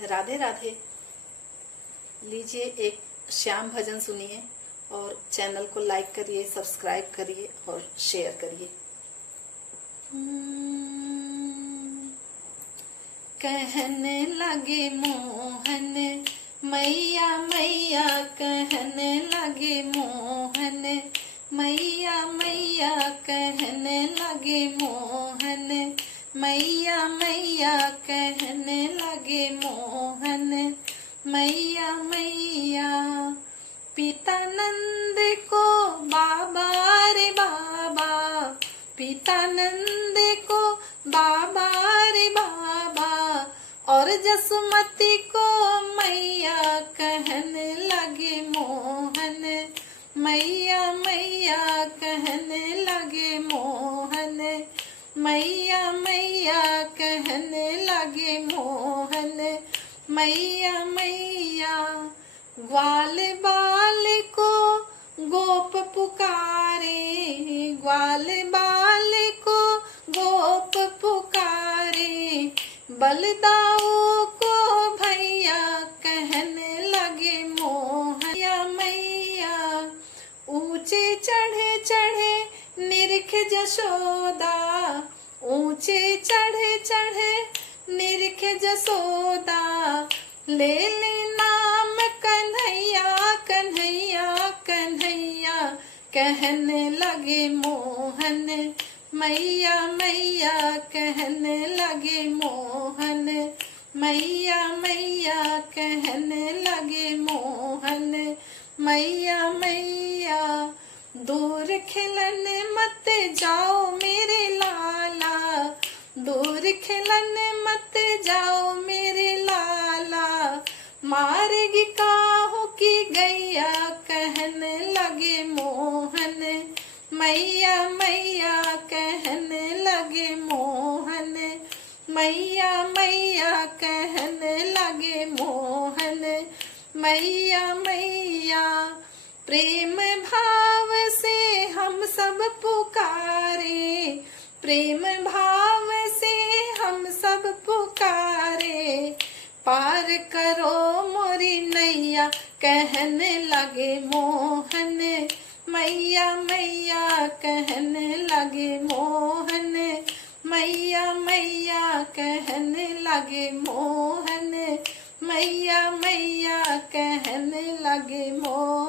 राधे राधे। लीजिए एक श्याम भजन सुनिए और चैनल को लाइक करिए, सब्सक्राइब करिए और शेयर करिए। कहने लगे मोहन मैया मैया, कहने लगे मोहन मैया मैया, कहने लगे मोहन मैया मैया, कहने लगे मोहन मैया मैया। पिता नंद को बाबा रे बाबा, पिता नंद को बाबा रे बाबा, और जसमती को मैया, कहने लगे मोहन मैया मैया, कहने लगे मोहन मैया मैया, कहने लगे मोहन मैया मैया। ग्वाल बाल को गोप पुकारे, ग्वाल बाल को गोप पुकारे, बलदाऊ को भैया, कहने लगे मोहन मैया। ऊंचे चढ़े चढ़े निरख जशोदा, ऊंचे चढ़े चढ़े निरख जसोदा, ले ले नाम कन्हैया कन्हैया कन्हैया, कहने लगे मोहन मैया मैया, कहने लगे मोहन मैया मैया, कहने लगे मोहन मैया मैया। दूर खिलन मत जाओ मेरे लाला, दूर खिलन मत जाओ मेरे लाला, मारेगी काहू की गैया, कहने लगे मोहन मैया मैया, कहने लगे मोहन मैया मैया, कहने लगे मोहन मैया मैया। प्रेम भाव से हम सब पुकारे, प्रेम भाव से हम सब पुकारे, पार करो मोरी नैया, कहने लगे मोहन मैया मैया, कहने लगे मोहन मैया मैया, कहने लगे मोहन मैया मैया, कहने लगे मोहन।